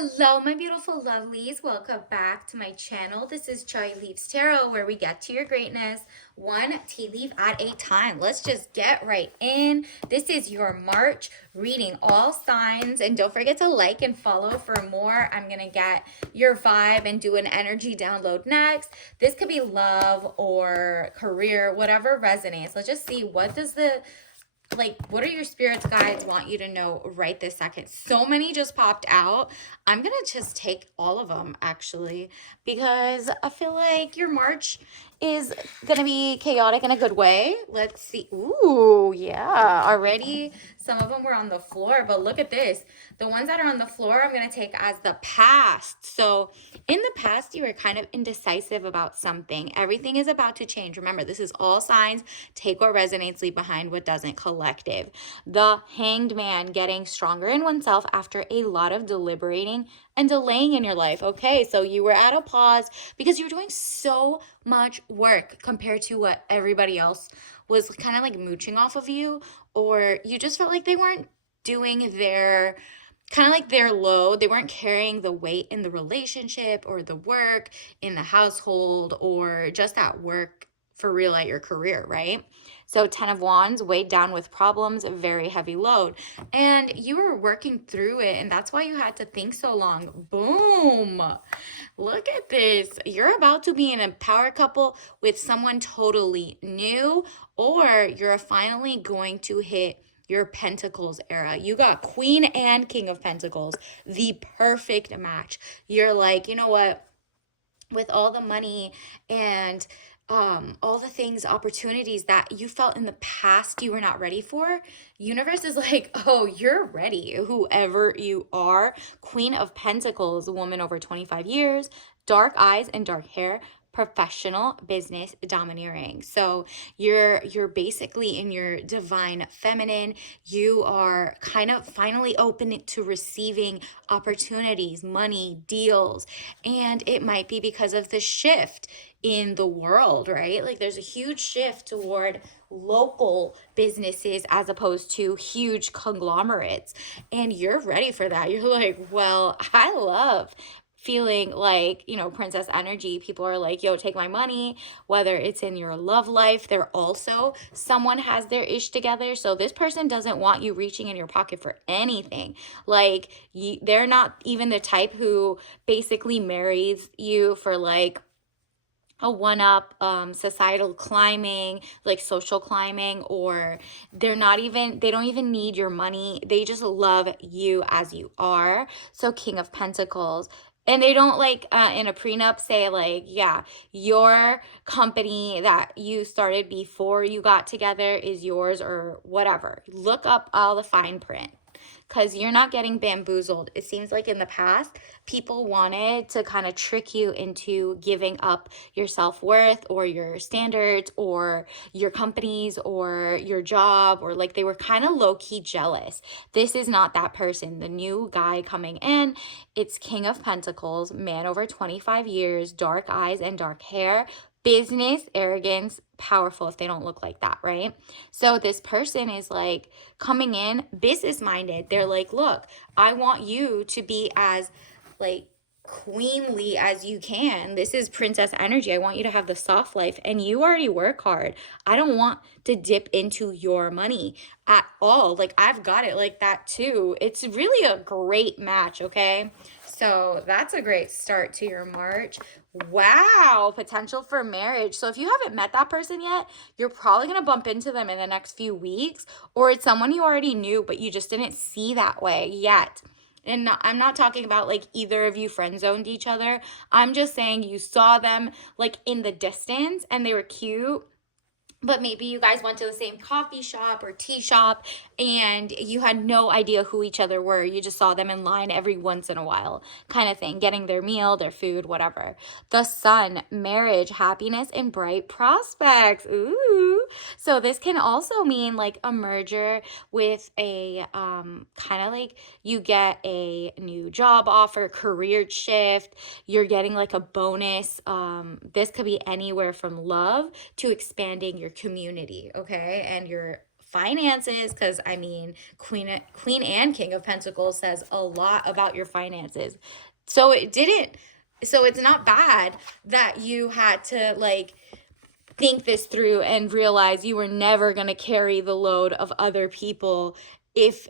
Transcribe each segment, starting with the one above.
Hello, my beautiful lovelies. Welcome back to my channel. This is Chai Leaves Tarot, where we get to your greatness one tea leaf at a time. Let's just get right in. This is your March reading, all signs. And don't forget to like and follow for more. I'm going to get your vibe and do an energy download next. This could be love or career, whatever resonates. Let's just see what does what are your spirits guides want you to know right this second. So many just popped out. I'm gonna just take all of them actually, because I feel like your March is gonna be chaotic in a good way. Let's see. Ooh, yeah, already some of them were on the floor, but look at this. The ones that are on the floor I'm gonna take as the past. So in the past, you were kind of indecisive about something. Everything is about to change. Remember, this is all signs. Take what resonates, leave behind what doesn't. Collective. The Hanged Man, getting stronger in oneself after a lot of deliberating and delaying in your life. Okay, so you were at a pause because you were doing so much work compared to what everybody else was kind of like mooching off of you, or you just felt like they weren't doing their kind of like their load. They weren't carrying the weight in the relationship or the work in the household or just at work for real at your career, right? So 10 of Wands, weighed down with problems, a very heavy load. And you were working through it, and that's why you had to think so long. Boom. Look at this. You're about to be in a power couple with someone totally new, or you're finally going to hit your Pentacles era. You got Queen and King of Pentacles, the perfect match. You're like, you know what? With all the money and all the things, opportunities that you felt in the past you were not ready for, universe is like, oh, you're ready, whoever you are. Queen of Pentacles, a woman over 25 years, dark eyes and dark hair, professional, business, domineering. So you're basically in your divine feminine. You are kind of finally open to receiving opportunities, money, deals, and it might be because of the shift in the world, right? Like there's a huge shift toward local businesses as opposed to huge conglomerates, and you're ready for that. You're like, well, I love feeling like, princess energy. People are like, yo, take my money. Whether it's in your love life, they're also, someone has their ish together, so this person doesn't want you reaching in your pocket for anything. Like they're not even the type who basically marries you for like a one-up societal climbing, like social climbing, or they don't even need your money. They just love you as you are. So King of Pentacles. And they don't like in a prenup say like, yeah, your company that you started before you got together is yours or whatever. Look up all the fine print, because you're not getting bamboozled. It seems like in the past, people wanted to kind of trick you into giving up your self-worth or your standards or your companies or your job, or like they were kind of low-key jealous. This is not that person. The new guy coming in, it's King of Pentacles, man over 25 years, dark eyes and dark hair, business, arrogance, powerful if they don't look like that, right? So this person is like coming in business minded. They're like, look, I want you to be as like queenly as you can. This is princess energy. I want you to have the soft life, and you already work hard. I don't want to dip into your money at all. Like I've got it like that too. It's really a great match, okay? So that's a great start to your March. Wow, potential for marriage. So if you haven't met that person yet, you're probably going to bump into them in the next few weeks, or it's someone you already knew, but you just didn't see that way yet. And I'm not talking about like either of you friend zoned each other. I'm just saying you saw them like in the distance and they were cute, but maybe you guys went to the same coffee shop or tea shop and you had no idea who each other were. You just saw them in line every once in a while, kind of thing, getting their meal, their food, whatever. The Sun, marriage, happiness, and bright prospects. Ooh. So this can also mean like a merger with a kind of like you get a new job offer, career shift, you're getting like a bonus. This could be anywhere from love to expanding your community, okay, and your finances, because I mean, Queen and King of Pentacles says a lot about your finances. So it's not bad that you had to like think this through and realize you were never going to carry the load of other people,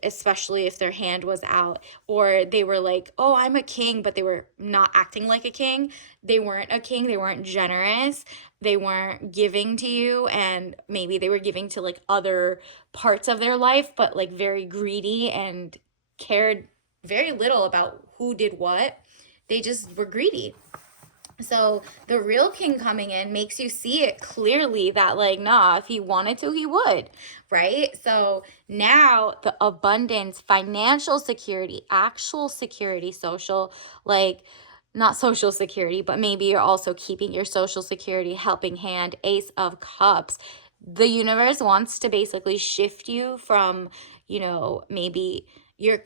especially if their hand was out, or they were like, oh, I'm a king, but they were not acting like a king. They weren't a king, they weren't generous, they weren't giving to you, and maybe they were giving to like other parts of their life, but like very greedy and cared very little about who did what. They just were greedy. So the real king coming in makes you see it clearly that like, nah, if he wanted to, he would, right? So now the abundance, financial security, actual security, social, like not social security, but maybe you're also keeping your social security, helping hand, Ace of Cups. The universe wants to basically shift you from, maybe your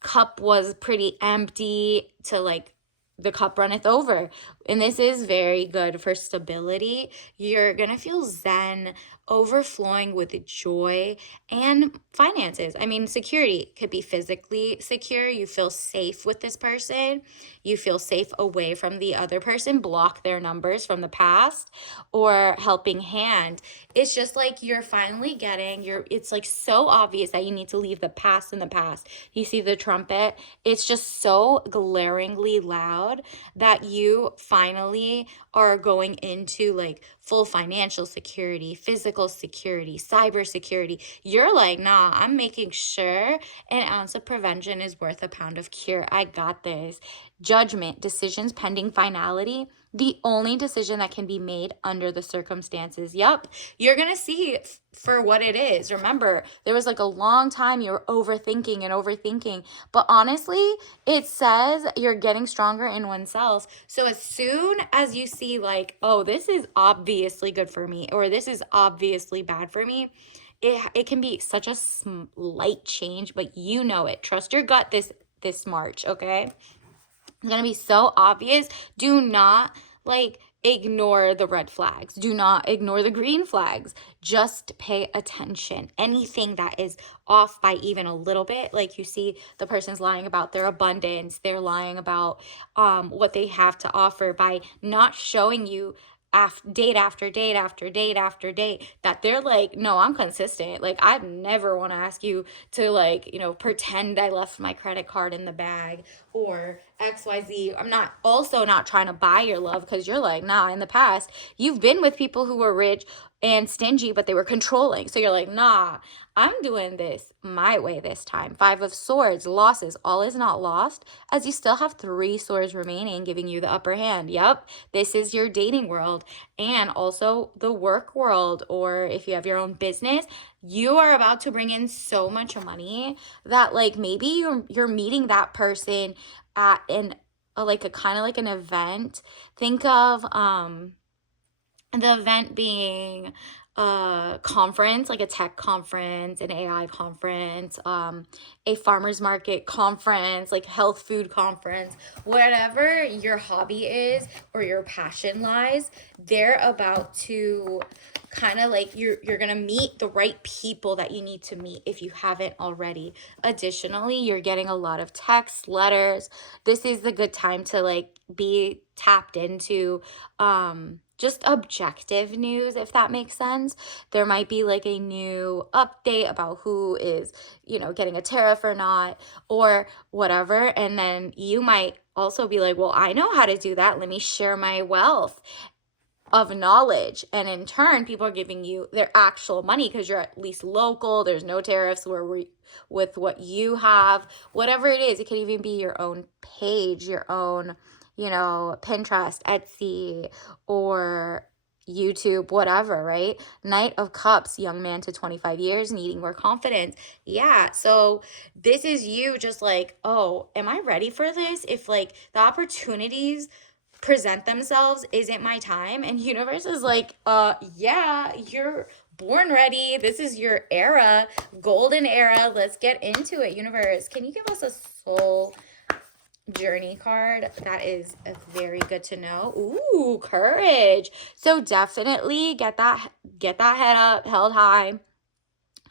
cup was pretty empty to like the cup runneth over. And this is very good for stability. You're going to feel zen, overflowing with joy and finances. I mean, security could be physically secure. You feel safe with this person. You feel safe away from the other person, block their numbers from the past, or helping hand. It's just like you're finally it's like so obvious that you need to leave the past in the past. You see the trumpet? It's just so glaringly loud that you finally are going into like full financial security, physical security, cyber security. You're like, nah, I'm making sure an ounce of prevention is worth a pound of cure. I got this. Judgment, decisions pending finality, the only decision that can be made under the circumstances. Yep, you're going to see for what it is. Remember, there was like a long time you were overthinking, but honestly, it says you're getting stronger in oneself. So as soon as you see like, oh, this is obviously good for me, or this is obviously bad for me, it can be such a slight change, but you know it. Trust your gut this March, okay? It's going to be so obvious. Do not like ignore the red flags. Do not ignore the green flags. Just pay attention. Anything that is off by even a little bit, like you see the person's lying about their abundance, they're lying about what they have to offer by not showing you date after date after date after date that they're like, no, I'm consistent. Like, I'd never want to ask you to like, pretend I left my credit card in the bag or XYZ. I'm not trying to buy your love, because you're like, nah, in the past you've been with people who were rich and stingy, but they were controlling. So you're like, nah, I'm doing this my way this time. 5 of Swords, losses. All is not lost, as you still have 3 swords remaining, giving you the upper hand. Yep, this is your dating world and also the work world, or if you have your own business, you are about to bring in so much money that like maybe you're meeting that person at like a kind of like an event. Think of the event being a conference, like a tech conference, an AI conference, a farmer's market conference, like health food conference, whatever your hobby is or your passion lies, they're about to kind of like you're gonna meet the right people that you need to meet if you haven't already. Additionally, you're getting a lot of texts, letters. This is the good time to like be tapped into just objective news, if that makes sense. There might be like a new update about who is, getting a tariff or not, or whatever. And then you might also be like, well, I know how to do that. Let me share my wealth of knowledge. And in turn, people are giving you their actual money because you're at least local. There's no tariffs with what you have, whatever it is. It could even be your own page, your own, Pinterest, Etsy, or YouTube, whatever, right? Knight of Cups, young man to 25 years, needing more confidence. Yeah, so this is you just like, oh, am I ready for this? If like the opportunities present themselves, is it my time? And universe is like, yeah, you're born ready. This is your era, golden era. Let's get into it. Universe, can you give us a soul journey card? That is very good to know. Ooh, courage. So definitely get that head up, held high.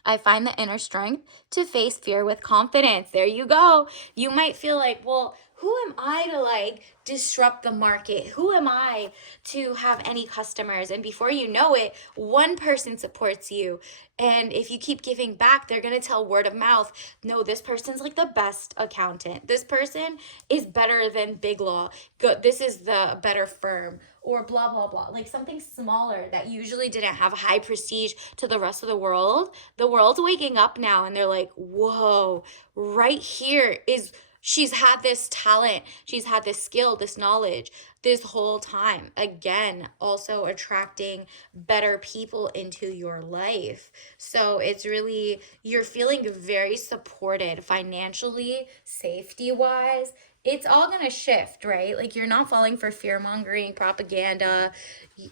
I find the inner strength to face fear with confidence. There you go. You might feel like, well, who am I to like disrupt the market? Who am I to have any customers? And before you know it, one person supports you. And if you keep giving back, they're going to tell word of mouth, no, this person's like the best accountant. This person is better than Big Law. Good. This is the better firm, or blah, blah, blah. Like something smaller that usually didn't have high prestige to the rest of the world. The world's waking up now and they're like, whoa, right here is, she's had this talent, she's had this skill, this knowledge this whole time. Again, also attracting better people into your life. So it's really, you're feeling very supported financially, safety wise. It's all going to shift, right? Like you're not falling for fear mongering, propaganda.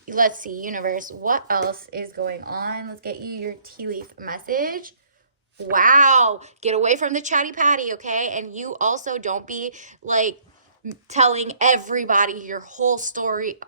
Let's see, universe, what else is going on? Let's get you your tea leaf message. Wow, get away from the chatty patty, okay? And you also don't be like telling everybody your whole story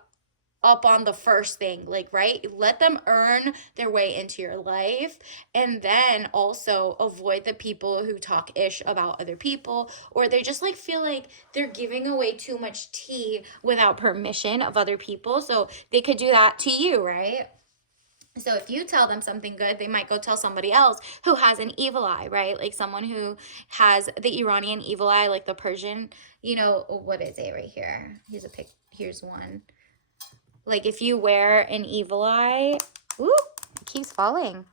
up on the first thing, like, right? Let them earn their way into your life. And then also avoid the people who talk ish about other people, or they just like feel like they're giving away too much tea without permission of other people. So they could do that to you, right? So if you tell them something good, they might go tell somebody else who has an evil eye, right? Like someone who has the Iranian evil eye, like the Persian, what is it right here? Here's one. Like if you wear an evil eye, ooh, it keeps falling.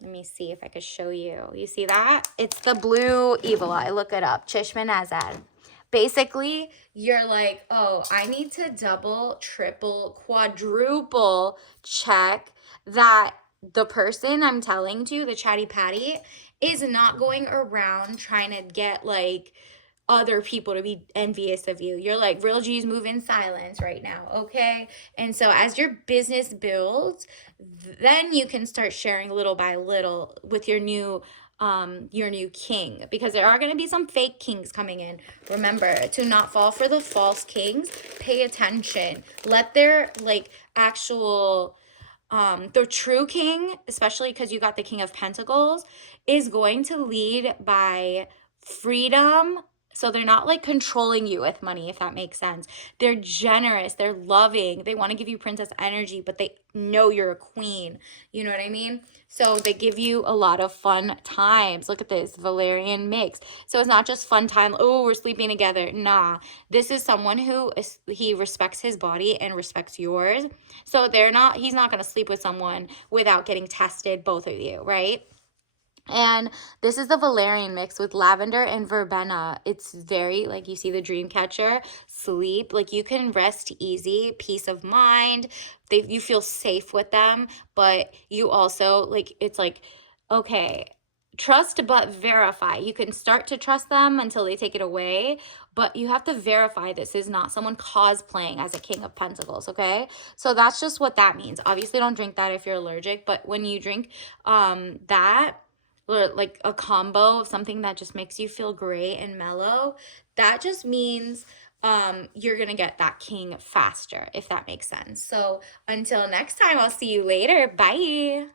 Let me see if I could show you. You see that? It's the blue evil eye. Look it up. Chishman Basically, you're like, oh, I need to double, triple, quadruple check that the person I'm telling to, the chatty patty, is not going around trying to get like other people to be envious of you. You're like, real G's move in silence right now, okay? And so as your business builds, then you can start sharing little by little with your new king, because there are going to be some fake kings coming in. Remember to not fall for the false kings. Pay attention. Let their like actual the true king, especially because you got the King of Pentacles, is going to lead by freedom. So they're not like controlling you with money, if that makes sense. They're generous, they're loving, they want to give you princess energy, but they know you're a queen. You know what I mean? So they give you a lot of fun times. Look at this Valerian mix. So it's not just fun time. Oh, we're sleeping together. Nah, this is someone who he respects his body and respects yours. So he's not going to sleep with someone without getting tested, both of you, right? And this is the Valerian mix with lavender and verbena. It's very, like, you see the dream catcher, sleep. Like, you can rest easy, peace of mind. You feel safe with them, but you also, like, it's like, okay, trust but verify. You can start to trust them until they take it away, but you have to verify this is not someone cosplaying as a King of Pentacles, okay? So that's just what that means. Obviously, don't drink that if you're allergic, but when you drink that, or like a combo of something that just makes you feel great and mellow, that just means you're gonna get that king faster, if that makes sense. So until next time, I'll see you later. Bye.